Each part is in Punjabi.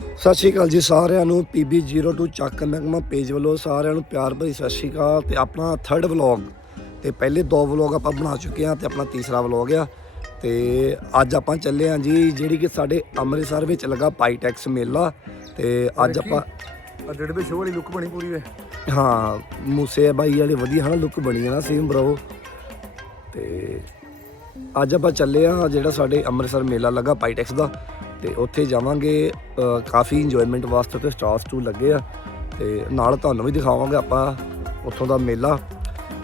ਸਤਿ ਸ਼੍ਰੀ ਅਕਾਲ ਜੀ ਸਾਰਿਆਂ ਨੂੰ PB02 ਚੱਕ ਮਹਿਕਮਾ ਪੇਜ ਵੱਲੋਂ ਸਾਰਿਆਂ ਨੂੰ ਪਿਆਰ ਭਰੀ ਸਤਿ ਸ਼੍ਰੀ ਅਕਾਲ ਤੇ ਆਪਣਾ ਥਰਡ ਵਲੌਗ ਤੇ ਪਹਿਲੇ ਦੋ ਵਲੌਗ ਆਪਾਂ ਬਣਾ ਚੁੱਕੇ ਹਾਂ ਤੇ ਆਪਣਾ ਤੀਸਰਾ ਵਲੌਗ ਆ। ਤੇ ਅੱਜ ਆਪਾਂ ਚੱਲੇ ਹਾਂ ਜੀ ਜਿਹੜੀ ਕਿ ਸਾਡੇ ਅੰਮ੍ਰਿਤਸਰ ਵਿੱਚ ਲੱਗਾ ਪਾਈਟੈਕਸ ਮੇਲਾ। ਤੇ ਅੱਜ ਆਪਾਂ ਆ ਡੇਢ ਸ਼ੋਅ ਵਾਲੀ ਲੁੱਕ ਬਣੀ ਪੂਰੀ ਵੇ। ਹਾਂ ਮੂਸੇ ਬਾਈ ਵਾਲੇ ਵਧੀਆ ਹਨਾ ਲੁੱਕ ਬਣੀ ਹੈ ਨਾ ਸੇਮ ਬ్రో ਤੇ ਅੱਜ ਆਪਾਂ ਚੱਲੇ ਆ ਜਿਹੜਾ ਸਾਡੇ ਅੰਮ੍ਰਿਤਸਰ ਮੇਲਾ ਲੱਗਾ ਪਾਈਟੈਕਸ ਦਾ। ਤੇ ਉੱਥੇ ਜਾਵਾਂਗੇ ਕਾਫੀ ਇੰਜੋਇਮੈਂਟ ਵਾਸਤੇ ਤੇ ਸਟਾਰਸ ਟੂ ਲੱਗੇ ਆ। ਤੇ ਨਾਲ ਤੁਹਾਨੂੰ ਵੀ ਦਿਖਾਵਾਂਗੇ ਆਪਾਂ ਉੱਥੋਂ ਦਾ ਮੇਲਾ।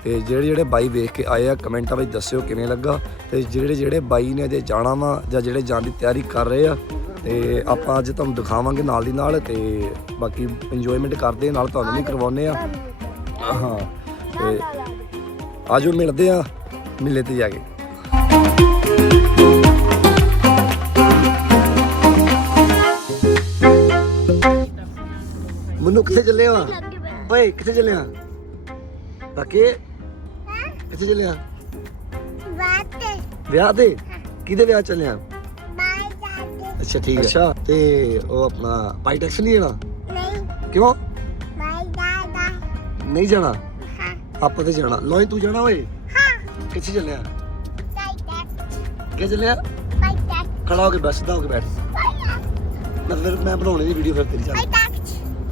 ਤੇ ਜਿਹੜੇ ਜਿਹੜੇ ਬਾਈ ਵੇਖ ਕੇ ਆਏ ਆ ਕਮੈਂਟਾਂ ਵਿੱਚ ਦੱਸਿਓ ਕਿਵੇਂ ਲੱਗਾ। ਤੇ ਜਿਹੜੇ ਜਿਹੜੇ ਬਾਈ ਨੇ ਅਜੇ ਜਾਣਾ ਵਾ ਜਾਂ ਜਿਹੜੇ ਜਾਣ ਦੀ ਤਿਆਰੀ ਕਰ ਰਹੇ ਆ, ਤੇ ਆਪਾਂ ਅੱਜ ਤੁਹਾਨੂੰ ਦਿਖਾਵਾਂਗੇ ਨਾਲ ਦੀ ਨਾਲ ਤੇ ਬਾਕੀ ਇੰਜੋਇਮੈਂਟ ਕਰਦੇ ਨਾਲ ਤੁਹਾਨੂੰ ਵੀ ਕਰਵਾਉਨੇ ਆ। ਹਾਂ, ਤੇ ਆਜੋ ਮਿਲਦੇ ਆ, ਮਿਲੇ ਤੇ ਜਾ ਕੇ। ਮਨੂੰ ਕਿੱਥੇ ਚੱਲੇ ਆ ਓਏ ਕਿੱਥੇ ਚੱਲੇ ਆ ਬਾਕੀ ਕਿੱਥੇ ਚੱਲੇ ਆ ਵਿਆਹ ਤੇ। ਕਿਹਦੇ ਵਿਆਹ ਚੱਲੇ ਆ ਅੱਛਾ ਠੀਕ ਹੈ ਅੱਛਾ। ਤੇ ਉਹ ਆਪਣਾ ਪਾਈਟੈਕਸ ਨਹੀਂ ਜਾਣਾ? ਕਿਉਂ? ਨਹੀਂ ਜਾਣਾ? ਆਪਾਂ ਤੇ ਜਾਣਾ। ਲੋਈ ਤੂੰ ਜਾਣਾ ਓਏ। ਕਿੱਥੇ ਚੱਲਿਆ ਕਿੱਥੇ ਚੱਲਿਆ ਖੜਾ ਹੋ ਕੇ ਸਿੱਧਾ ਹੋ ਕੇ ਬੈਠ। ਮੈਂ ਫਿਰ ਮੈਂ ਬਣਾਉਣੀ ਦੀ ਵੀਡੀਓ ਫਿਰ ਤੇਰੀ ਚੱਲ।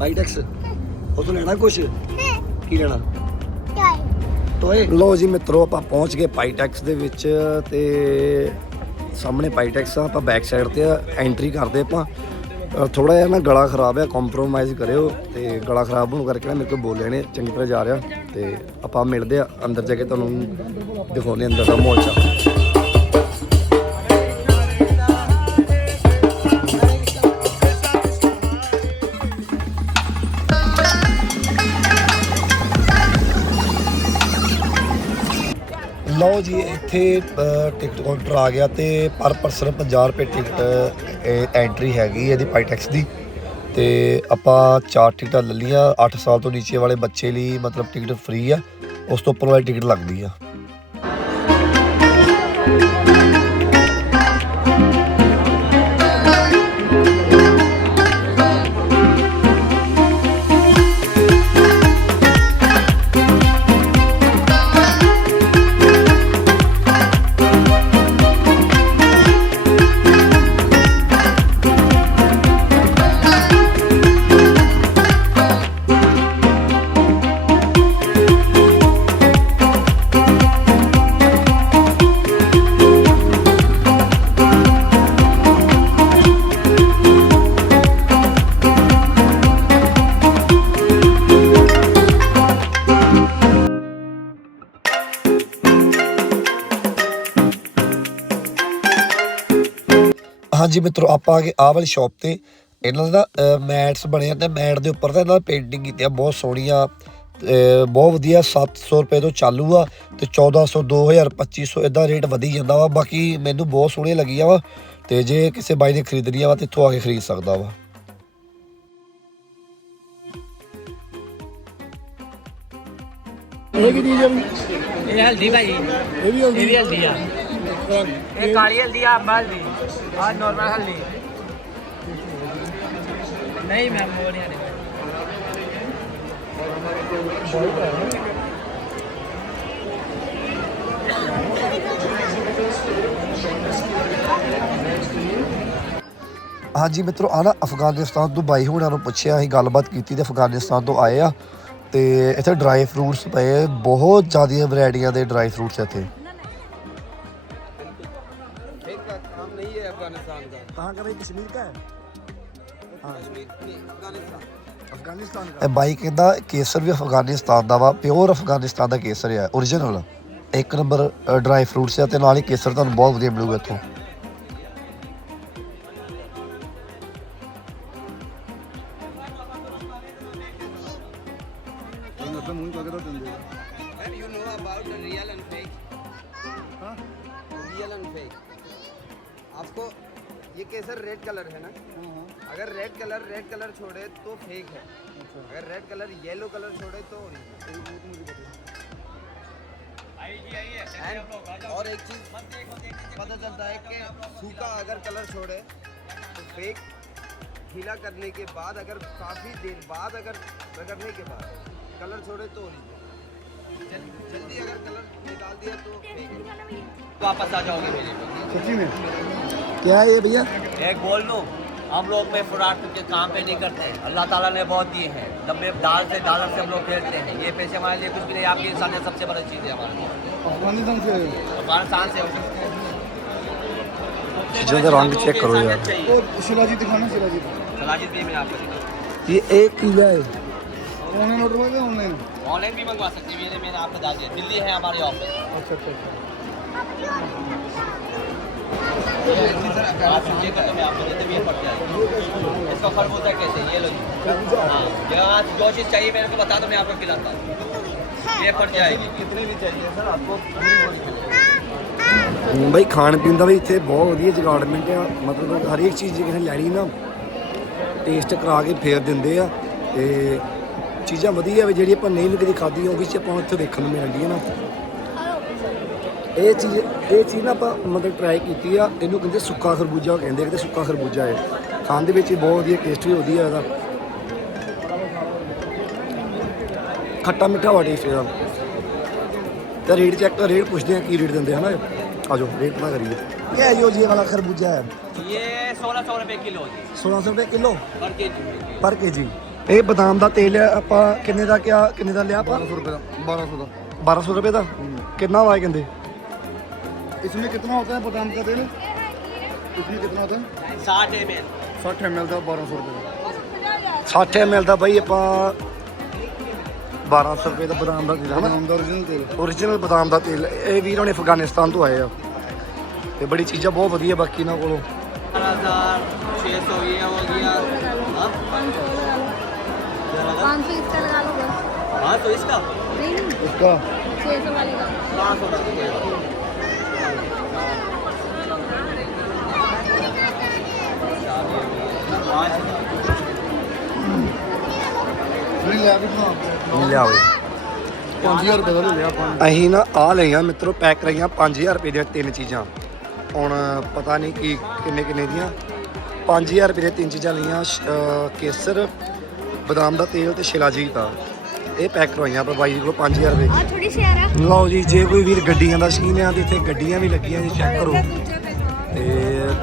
ਪਾਈਟੈਕਸ ਉਹ ਤੋਂ ਲੈਣਾ ਕੁਛ? ਕੀ ਲੈਣਾ? ਟੋਏ? ਲੋ ਜੀ ਮਿੱਤਰੋ, ਆਪਾਂ ਪਹੁੰਚ ਗਏ ਪਾਈਟੈਕਸ ਦੇ ਵਿੱਚ ਤੇ ਸਾਹਮਣੇ ਪਾਈਟੈਕਸ ਆ, ਆਪਾਂ ਬੈਕ ਸਾਈਡ ਤੇ ਆ ਐਂਟਰੀ ਕਰਦੇ ਆਪਾਂ। ਥੋੜਾ ਜਿਹਾ ਨਾ ਗਲਾ ਖਰਾਬ ਆ ਕੰਪਰੋਮਾਈਜ਼ ਕਰਿਓ ਤੇ ਗਲਾ ਖਰਾਬ ਹੋਣ ਕਰਕੇ ਨਾ ਮੇਰੇ ਕੋਲ ਬੋਲੇ ਨੇ, ਚੰਗੀ ਤਰ੍ਹਾਂ ਜਾ ਰਿਹਾ ਤੇ ਆਪਾਂ ਮਿਲਦੇ ਆ, ਅੰਦਰ ਜਾ ਕੇ ਤੁਹਾਨੂੰ ਦਿਖਾਉਂਦੇ ਅੰਦਰ ਦਾ ਮਾਹੌਲ ਚਾ ਜੀ, ਇੱਥੇ ਟਿਕਟ ਕਾਊਂਟਰ ਆ ਗਿਆ ਤੇ ਪਰ ਪਰਸਨ 50 ਰੁਪਏ ਟਿਕਟ ਐਂਟਰੀ ਹੈਗੀ ਇਹਦੀ ਪਾਈਟੈਕਸ ਦੀ। ਤੇ ਆਪਾਂ ਚਾਰ ਟਿਕਟਾਂ ਲੈ ਲਈਆਂ 8 ਸਾਲ ਤੋਂ ਨੀਚੇ ਵਾਲੇ ਬੱਚੇ ਲਈ ਮਤਲਬ ਟਿਕਟ ਫ੍ਰੀ ਆ ਉਸ ਤੋਂ ਉੱਪਰ ਵਾਲੀ ਟਿਕਟ ਲੱਗਦੀ ਆ। ਹਾਂਜੀ ਮਿੱਤਰੋ ਆਪਾਂ ਆ ਗਏ ਆਹ ਵਾਲੀ ਸ਼ਾਪ ਤੇ। ਇਹਨਾਂ ਦਾ ਮੈਟਸ ਬਣੇ ਆ ਤੇ ਮੈਟ ਦੇ ਉੱਪਰ ਤਾਂ ਇਹਨਾਂ ਦਾ ਪੇਂਟਿੰਗ ਕੀਤੀ ਆ ਬਹੁਤ ਸੋਹਣੀਆਂ ਬਹੁਤ ਵਧੀਆ 700 ਰੁਪਏ ਤੋਂ ਚਾਲੂ ਆ ਤੇ 1400 2000 2500 ਇਦਾਂ ਰੇਟ ਵਧੀ ਜਾਂਦਾ ਵਾ। ਬਾਕੀ ਮੈਨੂੰ ਬਹੁਤ ਸੋਹਣੀਆਂ ਲੱਗੀਆਂ ਵਾ ਤੇ ਜੇ ਕਿਸੇ ਬਾਈ ਨੇ ਖਰੀਦਣੀਆਂ ਵਾ ਤੇ ਇੱਥੋਂ ਆ ਕੇ ਖਰੀਦ ਸਕਦਾ ਵਾ। ਇਹ ਕੀ ਚੀਜ਼ ਆ ਇਹ ਹਲਦੀ ਭਾਈ ਇਹ ਵੀ ਇਹ ਵੀ ਹਲਦੀ ਆ। ਇਹ ਕਾਲੀ ਹਲਦੀ ਆ ਅੰਬਾ ਹਲਦੀ। ਆ ਨਾਰਮਲ ਹਲਦੀ ਨਹੀਂ ਮੈਂ ਉਹ ਨਹੀਂ ਆਣੀ ਹਾਂਜੀ ਮਿੱਤਰੋ ਆ ਨਾ ਅਫਗਾਨਿਸਤਾਨ ਤੋਂ ਬਾਈ ਹੁਣਾਂ ਨੂੰ ਪੁੱਛਿਆ, ਅਸੀਂ ਗੱਲਬਾਤ ਕੀਤੀ ਤੇ ਅਫਗਾਨਿਸਤਾਨ ਤੋਂ ਆਏ ਆ ਤੇ ਇੱਥੇ ਡਰਾਈ ਫਰੂਟਸ ਪਏ ਬਹੁਤ ਜ਼ਿਆਦੀਆਂ ਵੈਰਾਈਟੀਆਂ ਦੇ ਡਰਾਈ ਫਰੂਟਸ ਇੱਥੇ। अफगानिस्तान का ਕਹਾਂ ਕਰੇ ਕਸ਼ਮੀਰ ਦਾ ਹੈ कश्मीर नहीं अफगानिस्तान ਅਫਗਾਨਿਸਤਾਨ ਦਾ ਇਹ ਬਾਈ ਕਹਿੰਦਾ ਕੇਸਰ ਵੀ ਅਫਗਾਨਿਸਤਾਨ ਦਾ ਵਾ ਪਿਓਰ ਅਫਗਾਨਿਸਤਾਨ ਦਾ ਕੇਸਰ ਹੈ origignal ਇੱਕ ਨੰਬਰ ਡਰਾਈ ਫਰੂਟਸ ਆ ਤੇ ਨਾਲ ਹੀ ਕੇਸਰ ਤੁਹਾਨੂੰ ਬਹੁਤ ਵਧੀਆ ਮਿਲੂਗਾ ਇੱਥੋਂ मतलब मुंह पकड़ो तुम दे And you know about the real and fake? हाँ? Real and fake. आपको ये केसर रेड कलर है ना? अगर रेड कलर रेड कलर छोड़े तो फेक है। अगर रेड कलर येलो कलर छोड़े तो। And और एक चीज़ पता चलता है कि सूखा अगर कलर छोड़े तो फेक ढीला करने के बाद अगर काफ़ी देर बाद अगर रगड़ने के बाद कलर छोड़े तो ओरिजिनल जल्दी अगर कलर निकाल दिया तो वापस आ जाओगे मेरे सच्ची में? क्या है ये भैया? एक बोल लो हम लोग में फ्रॉड के काम पे नहीं करते। हैं अल्लाह ताला ने बहुत दिए हैं। डब्बे दाल से डॉलर से हम लोग खेलते हैं। ये पैसे हमारे लिए कुछ भी नहीं आपकी इंसानियत सबसे बड़ी चीज़ है हमारे अफ़गानिस्तान से अफ़गानिस्तान से रंग चेक करो यार। शिवाजी दिखाना शिवाजी। सलाजित भी मैं आपको ये एक किलो है ऑनलाइन ऑर्डर हुआ क्या ऑनलाइन ऑनलाइन भी मंगवा सकते हैं मेरे मैंने आपको डाल दिया दिल्ली है हमारे ऑफिस अच्छा अच्छा अच्छा आप चेक करके मैं आपको देते भी ये पड़ जाएगी इसका खरबूजा कैसे ये लो जी। हाँ ये आज जो चीज़ चाहिए मेरे को बता दो मैं आपको खिलाता हूँ ये पड़ जाएगी कितने भी चाहिए सर आपको पूरी बोरी मिलेगी ਬਈ ਖਾਣ ਪੀਣ ਦਾ ਵੀ ਇੱਥੇ ਬਹੁਤ ਵਧੀਆ ਜਗਾੜਮੈਂਟ ਆ ਮਤਲਬ ਹਰੇਕ ਚੀਜ਼ ਜੇ ਕਿਸੇ ਨੇ ਲੈਣੀ ਨਾ ਟੇਸਟ ਕਰਾ ਕੇ ਫੇਰ ਦਿੰਦੇ ਆ ਤੇ ਚੀਜ਼ਾਂ ਵਧੀਆ ਵੀ ਜਿਹੜੀ ਆਪਾਂ ਨਹੀਂ ਵੀ ਕਦੀ ਖਾਧੀ ਹੋਗੀ ਚ ਆਪਾਂ ਉੱਥੇ ਦੇਖਣ ਨੂੰ ਮਿਲਦੀ ਹੈ ਨਾ। ਇਹ ਚੀਜ਼ ਇਹ ਚੀਜ਼ ਨਾ ਆਪਾਂ ਮਤਲਬ ਟਰਾਈ ਕੀਤੀ ਆ ਇਹਨੂੰ ਕਹਿੰਦੇ ਸੁੱਕਾ ਖਰਬੂਜਾ ਕਹਿੰਦੇ ਕਿਤੇ ਸੁੱਕਾ ਖਰਬੂਜਾ ਹੈ ਖਾਣ ਦੇ ਵਿੱਚ ਬਹੁਤ ਵਧੀਆ ਟੇਸਟ ਵੀ ਵਧੀਆ ਇਹਦਾ। ਖੱਟਾ ਮਿੱਠਾ ਵਾ ਟੇਸਟ ਇਹਦਾ। ਤੇ ਰੇਟ ਚੈੱਕ ਕਰ ਰੇਟ ਪੁੱਛਦੇ ਆ ਕੀ ਰੇਟ ਦਿੰਦੇ ਹਨਾ? ਆ ਜਾਓ ਰੇਟ ਪਤਾ ਕਰੀਏ। ਇਹ ਜੋ ਜੀ ਵਾਲਾ ਖਰਬੂਜਾ ਹੈ। ਇਹ 1600 ਰੁਪਏ ਕਿਲੋ ਜੀ। 1600 ਰੁਪਏ ਕਿਲੋ? ਪਰ ਕੇਜੀ। ਪਰ ਕੇਜੀ। ਇਹ ਬਦਾਮ ਦਾ ਤੇਲ ਆ, ਆਪਾਂ ਕਿੰਨੇ ਦਾ ਕਿਆ ਕਿੰਨੇ ਦਾ ਲਿਆ ਆਪਾਂ 1200 रुपये का 1200 का 1200 ਰੁਪਏ ਦਾ ਕਿੰਨਾ ਵਾ ਇਹ ਕਹਿੰਦੇ इसमें कितना होता है बादाम का तेल इसमें कितना होता है साठ एम एल साठ एम एल का बारह सौ रुपये का 60 ml ਦਾ ਬਾਈ ਆਪਾਂ 1200 ਰੁਪਏ ਦਾ ਬਦਾਮ ਦਾ ਤੇਲ ਹਨਾ बादाम का ओरिजिनल तेल ਓਰੀਜਨਲ ਬਦਾਮ ਦਾ ਤੇਲ ਇਹ ਵੀਰ ਹੁਣੇ ਅਫਗਾਨਿਸਤਾਨ ਤੋਂ ਆਏ ਆ ਤੇ ਬੜੀ ਚੀਜ਼ਾਂ ਬਹੁਤ ਵਧੀਆ ਬਾਕੀ ਇਹਨਾਂ ਕੋਲੋਂ हजार छः सौ ये हो गया हाँ? पाँच सौ इसका लगा लो बस हाँ तो इसका नहीं नहीं उसका छः सौ वाले का पाँच सौ रख दीजिए। पाँच हजार। नहीं लिया कितना ਲਿਆਓ 5000 रुपये का ले लिया पाँच ਅਸੀਂ ਨਾ ਆ ਲਈਆਂ ਮਿੱਤਰੋ ਪੈਕ ਰਹੀਆਂ 5000 ਰੁਪਏ ਦੀਆਂ ਤਿੰਨ ਚੀਜ਼ਾਂ ਹੁਣ ਪਤਾ ਨਹੀਂ ਕੀ ਕਿੰਨੇ ਕਿੰਨੇ ਦੀਆਂ 5000 ਰੁਪਏ ਦੀਆਂ ਤਿੰਨ ਚੀਜ਼ਾਂ ਲਈਆਂ ਸ਼- ਅਹ ਕੇਸਰ ਬਦਾਮ ਦਾ ਤੇਲ ਤੇ ਸ਼ਿਲਾਜੀਤ ਆ ਇਹ ਪੈਕ ਕਰਵਾਈਆਂ ਆਪਾਂ ਬਾਈ ਜੀ ਕੋਲ 5000 ਰੁਪਏ ਆ ਥੋੜੀ ਸ਼ੇਅਰ ਆ। ਲਓ ਜੀ ਜੇ ਕੋਈ ਵੀਰ ਗੱਡੀਆਂ ਦਾ ਸ਼ੀਨ ਆ ਤੇ ਇੱਥੇ ਗੱਡੀਆਂ ਵੀ ਲੱਗੀਆਂ ਜੀ ਚੈੱਕ ਕਰੋ। ਤੇ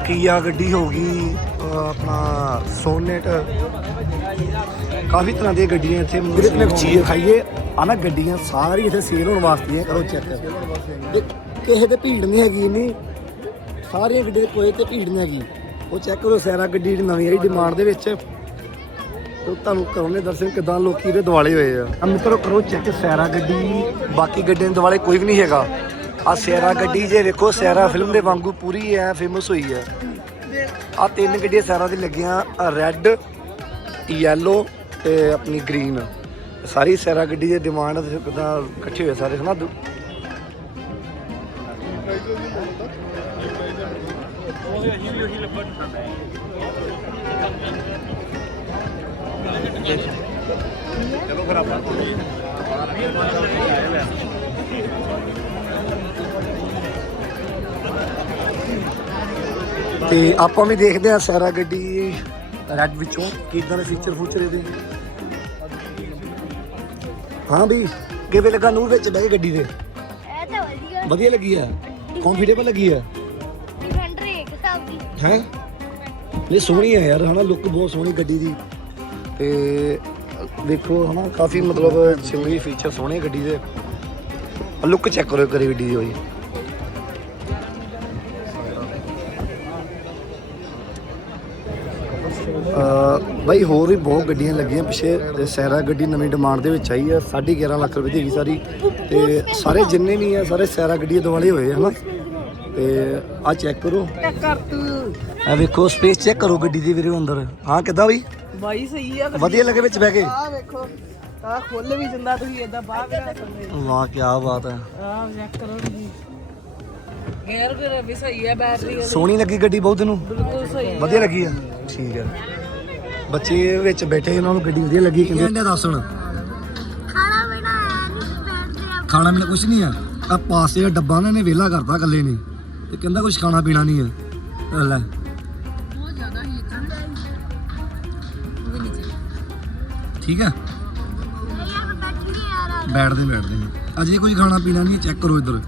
ਕੀਆ ਗੱਡੀ ਹੋ ਗਈ ਆਪਣਾ ਸੋਨੇਟ। ਕਾਫੀ ਤਰ੍ਹਾਂ ਦੀਆਂ ਗੱਡੀਆਂ ਇੱਥੇ ਵੀਰੇ ਨੇ। ਚੀਜ਼ ਖਾਈਏ ਆ ਨਾ ਗੱਡੀਆਂ ਸਾਰੀ ਇੱਥੇ ਸੇਲ ਹੋਣ ਵਾਸਤੇ ਆ ਕਰੋ ਚੈੱਕ ਕਿਸੇ ਤੇ ਭੀੜ ਨਹੀਂ ਹੈਗੀ ਇੰਨੀ। ਸਾਰੀਆਂ ਗੱਡੀਆਂ ਕੋਈ ਤੇ ਭੀੜ ਨਹੀਂ ਹੈਗੀ। ਉਹ ਚੈੱਕ ਕਰੋ ਸਾਰਾ ਗੱਡੀ ਨਵੀਂ ਆਈ ਡਿਮਾਂਡ ਦੇ ਵਿੱਚ। ਤੇ ਤੁਹਾਨੂੰ ਕਰਾਉਣੇ ਦਰਸ਼ਨ ਕਿਦਾਂ ਲੋਕੀ ਇਹਦੇ ਦਿਵਾਲੇ ਹੋਏ ਆ? ਆ ਮਿੱਤਰੋ, ਕਰੋ ਚੈੱਕ ਸੈਰਾ ਗੱਡੀ। ਬਾਕੀ ਗੱਡੀਆਂ ਦੇ ਦਿਵਾਲੇ ਕੋਈ ਵੀ ਨਹੀਂ ਹੈਗਾ। ਆ ਸੈਰਾ ਗੱਡੀ ਜੇ ਵੇਖੋ, ਸੈਰਾ ਫਿਲਮ ਦੇ ਵਾਂਗੂ ਪੂਰੀ ਐ ਫੇਮਸ ਹੋਈ ਹੈ ਆ ਤਿੰਨ ਗੱਡੀਆਂ ਸੈਰਾ ਦੀ ਲੱਗੀਆਂ ਰੈੱਡ ਯੈਲੋ ਤੇ ਆਪਣੀ ਗ੍ਰੀਨ ਸਾਰੀ ਸੈਰਾ ਗੱਡੀ ਦੀ ਡਿਮਾਂਡ ਕਿਦਾਂ ਇਕੱਠੇ ਹੋਏ ਸਾਰੇ, ਹਨਾ ਤੇ ਆਪਾਂ ਵੀ ਦੇਖਦੇ ਆ ਸਾਰਾ ਗੱਡੀ ਰੈਡ ਵਿੱਚੋਂ ਕਿਦਾਂ ਦੇ ਫੀਚਰ ਫੂਚਰ ਇਹਦੇ। ਹਾਂ ਵੀ ਕਿਵੇਂ ਲੱਗਾ ਨੂੰ ਵਿੱਚ ਬਹਿ ਕੇ ਗੱਡੀ ਦੇ? ਇਹ ਤਾਂ ਵਧੀਆ। ਵਧੀਆ ਲੱਗੀ ਆ? ਕੰਫਰਟੇਬਲ ਲੱਗੀ ਆ? ਡਿਫੈਂਡਰ ਇੱਕ ਹਿਸਾਬ ਦੀ। ਹੈ? ਇਹ ਸੋਹਣੀ ਆ ਯਾਰ ਹਨਾ ਲੁੱਕ ਬਹੁਤ ਸੋਹਣੀ ਗੱਡੀ ਦੀ। ਤੇ ਵੇਖੋ ਹਨਾ ਕਾਫੀ ਮਤਲਬ ਚੰਗੀ ਫੀਚਰ ਸੋਹਣੇ ਗੱਡੀ ਦੇ। ਲੁੱਕ ਚੈੱਕ ਕਰੋ ਕਰੀ ਗੱਡੀ ਦੀ ਹੋਈ ਬਈ ਹੋਰ ਵੀ ਬਹੁਤ ਗੱਡੀਆਂ ਲੱਗੀਆਂ ਪਿੱਛੇ ਸੈਰਾ ਗੱਡੀ ਨਵੀਂ ਡਿਮਾਂਡ ਦੇ ਵਿੱਚ ਆਈ ਆ 11.5 ਲੱਖ ਰੁਪਏ ਦੀ ਹੈਗੀ ਸਾਰੀ। ਤੇ ਸਾਰੇ ਜਿੰਨੇ ਵੀ ਆ ਸਾਰੇ ਸੈਰਾ ਗੱਡੀ ਦੇ ਦੁਆਲੇ ਹੋਏ ਹਨਾ। ਤੇ ਆ ਚੈੱਕ ਕਰੋ। ਆ ਵੇਖੋ ਸਪੇਸ ਚੈੱਕ ਕਰੋ ਗੱਡੀ ਦੀ ਵੀਰੇ ਅੰਦਰ। ਹਾਂ ਕਿੱਦਾਂ ਬਈ? ਬਾਈ ਸਹੀ ਆ ਵਧੀਆ ਲੱਗੇ ਵਿੱਚ ਬਹਿ ਕੇ? ਆ ਵੇਖੋ ਆ ਖੁੱਲ ਵੀ ਜਾਂਦਾ ਤੁਸੀਂ ਏਦਾਂ ਬਾਹਰ ਵੀ ਰੱਖ ਸਕਦੇ ਵਾਹ ਕੀ ਬਾਤ ਹੈ। ਆ ਚੈੱਕ ਕਰੋ ਜੀ ਗੇਅਰ ਵੀ ਵੀ ਸਹੀ ਹੈ ਬੈਟਰੀ ਸੋਹਣੀ ਲੱਗੀ ਗੱਡੀ ਬਹੁਤ ਨੂੰ ਬਿਲਕੁਲ ਸਹੀ ਵਧੀਆ ਲੱਗੀ ਆ। ਠੀਕ ਹੈ ਬੱਚੇ ਵਿੱਚ ਬੈਠੇ ਉਹਨਾਂ ਨੂੰ ਗੱਡੀ ਵਧੀਆ ਲੱਗੀ ਕਹਿੰਦੇ ਦੱਸ ਹੁਣ। ਖਾਣਾ ਬਣਾਇਆ ਨਹੀਂ ਬੈਠਦੇ ਆ ਖਾਣਾ ਪੀਣਾ ਕੁਝ ਨਹੀਂ ਆ। ਆ ਪਾਸੇ ਦਾ ਡੱਬਾ ਨੇ ਵਿਹਲਾ ਕਰਤਾ ਇਕੱਲੇ ਨੇ। ਤੇ ਕਹਿੰਦਾ ਕੁਝ ਖਾਣਾ ਪੀਣਾ ਨਹੀਂ ਆ। ਲੈ। ਠੀਕ ਹੈ? ਬੈਠਦੇ ਬੈਠਦੇ ਅਜੇ ਕੋਈ ਖਾਣਾ ਪੀਣਾ ਨਹੀਂ ਚੈੱਕ ਕਰੋ ਇੱਧਰ।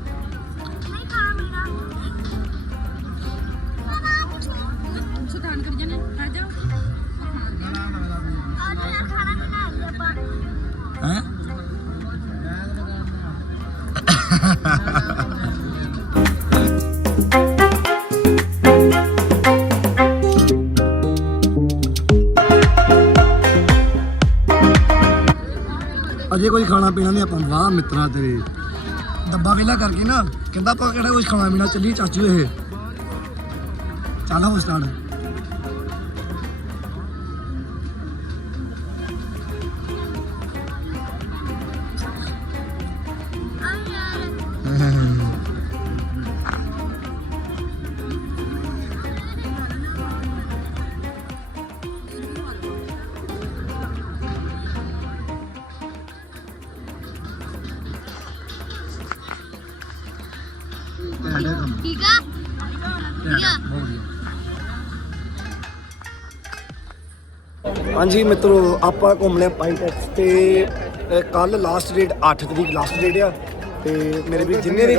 ਅਜੇ ਕੋਈ ਖਾਣਾ ਪੀਣਾ ਨਹੀਂ, ਆਪਾਂ ਵਾਹ ਮਿੱਤਰਾ ਤੇਰੇ। ਡੱਬਾ ਵੇਲਾ ਕਰਕੇ ਨਾ, ਕਹਿੰਦਾ ਆਪਾਂ ਕਿਹੜਾ ਕੁਝ ਖਾਣਾ ਪੀਣਾ ਚੱਲੀ ਚਾਚੂ ਇਹ। ਚੱਲ ਹੋ ਸਟਾਰਟ ਹਾਂਜੀ ਮਿੱਤਰੋ ਆਪਾਂ ਘੁੰਮਲੇ ਪਾਈਟੈਕਸ ਤੇ ਕੱਲ ਲਾਸਟ ਡੇਟ 8 ਤਰੀਕ ਲਾਸਟ ਡੇਟ ਆ। ਤੇ ਮੇਰੇ ਵੀ ਜਿੰਨੇ ਵੀ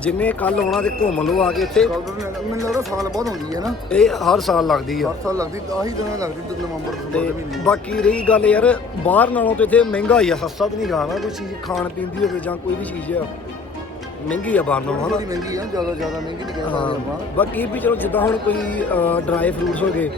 ਜਿੰਨੇ ਕੱਲ ਆਉਣਾ ਤੇ ਘੁੰਮ ਲਓ ਆ ਕੇ ਇੱਥੇ। ਮੈਨੂੰ ਲੱਗਦਾ ਸਾਲ ਬਾਅਦ ਹੁੰਦੀ ਹੈ ਨਾ। ਇਹ ਹਰ ਸਾਲ ਲੱਗਦੀ ਆ। ਹਰ ਸਾਲ ਲੱਗਦੀ ਆਹੀ ਦਿਨਾਂ ਲੱਗਦੀ ਤੇ ਨਵੰਬਰ ਦਸੰਬਰ ਮਹੀਨੇ। ਬਾਕੀ ਰਹੀ ਗੱਲ ਯਾਰ ਬਾਹਰ ਨਾਲੋਂ ਤੇ ਇੱਥੇ ਮਹਿੰਗਾ ਹੀ ਆ ਸਸਤਾ ਤਾਂ ਨਹੀਂ ਗਾ ਨਾ ਕੋਈ ਚੀਜ਼ ਖਾਣ ਪੀਣ ਦੀ ਹੋਵੇ ਜਾਂ ਕੋਈ ਵੀ ਚੀਜ਼ ਆ। ਮਹਿੰਗੀ ਆ ਬਾਹਰ ਨਾਲੋਂ ਹਨਾ। ਮਹਿੰਗੀ ਆ ਜ਼ਿਆਦਾ ਜ਼ਿਆਦਾ ਮਹਿੰਗੀ ਨਹੀਂ ਕਹਿ ਸਕਦੇ ਆਪਾਂ। ਹਾਂ ਬਾਕੀ ਵੀ ਚਲੋ ਜਿੱਦਾਂ ਹੁਣ ਕੋਈ ਡਰਾਈ ਫਰੂਟਸ ਹੋ ਗਏ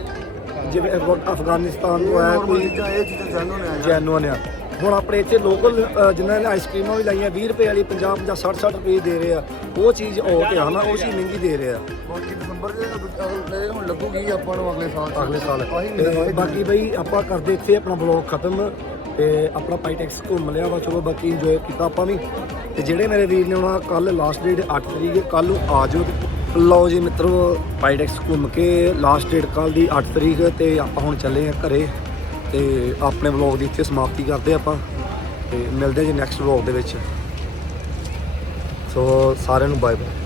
ਜਿਵੇਂ ਅਫਗਾ- ਅਫਗਾਨਿਸਤਾਨ ਤੋਂ ਆਇਆ ਕੋਈ ਚੀਜ਼ਾਂ ਇਹ ਚੀਜ਼ਾਂ ਜੈਨੂਨ ਆ। ਯਾਰ। ਜੈਨੂਅਨ ਆ ਹੁਣ ਆਪਣੇ ਇੱਥੇ ਲੋਕਲ ਜਿਨ੍ਹਾਂ ਨੇ ਆਈਸਕ੍ਰੀਮਾਂ ਵੀ ਲਾਈਆਂ 20 ਰੁਪਏ ਵਾਲੀ 50 50 60 60 ਰੁਪਏ ਦੇ ਰਹੇ ਆ। ਉਹ ਚੀਜ਼ ਹੋ ਕੇ ਹਨਾ ਉਹ ਚੀਜ਼ ਮਹਿੰਗੀ ਦੇ ਰਹੇ ਆ। ਬਾਕੀ ਦਸੰਬਰ ਦੇ ਅਗਲੇ ਹੁਣ ਲੱਗੂਗੀ ਆਪਾਂ ਨੂੰ ਅਗਲੇ ਸਾਲ ਅਗਲੇ ਸਾਲ। ਆਹੀ ਤੇ ਬਾਕੀ ਬਈ ਆਪਾਂ ਕਰਦੇ ਇੱਥੇ ਆਪਣਾ ਬਲੌਗ ਖਤਮ ਤੇ ਆਪਣਾ ਪਾਈਟੈਕਸ ਘੁੰਮ ਲਿਆ ਵਾ ਚਲੋ ਬਾਕੀ ਇੰਜੋਏ ਕੀਤਾ ਆਪਾਂ ਵੀ। ਤੇ ਜਿਹੜੇ ਮੇਰੇ ਵੀਰ ਨੇ ਆਉਣਾ ਕੱਲ ਲਾਸਟ ਡੇਟ 8 ਤਰੀਕ ਹੈ ਕੱਲ ਨੂੰ ਆ ਜਾਓ ਲਓ ਜੀ ਮਿੱਤਰੋ ਪਾਈਟੈਕਸ ਘੁੰਮ ਕੇ ਲਾਸਟ ਡੇਟ ਕੱਲ ਦੀ 8 ਤਰੀਕ ਹੈ ਤੇ ਆਪਾਂ ਹੁਣ ਚੱਲੇ ਆ ਘਰੇ ਤੇ ਆਪਣੇ ਵਲੌਗ ਦੀ ਇੱਥੇ ਸਮਾਪਤੀ ਕਰਦੇ ਆਪਾਂ ਤੇ ਮਿਲਦੇ ਜੀ ਨੈਕਸਟ ਵਲੌਗ ਦੇ ਵਿੱਚ। ਸੋ ਸਾਰਿਆਂ ਨੂੰ ਬਾਏ ਬਾਏ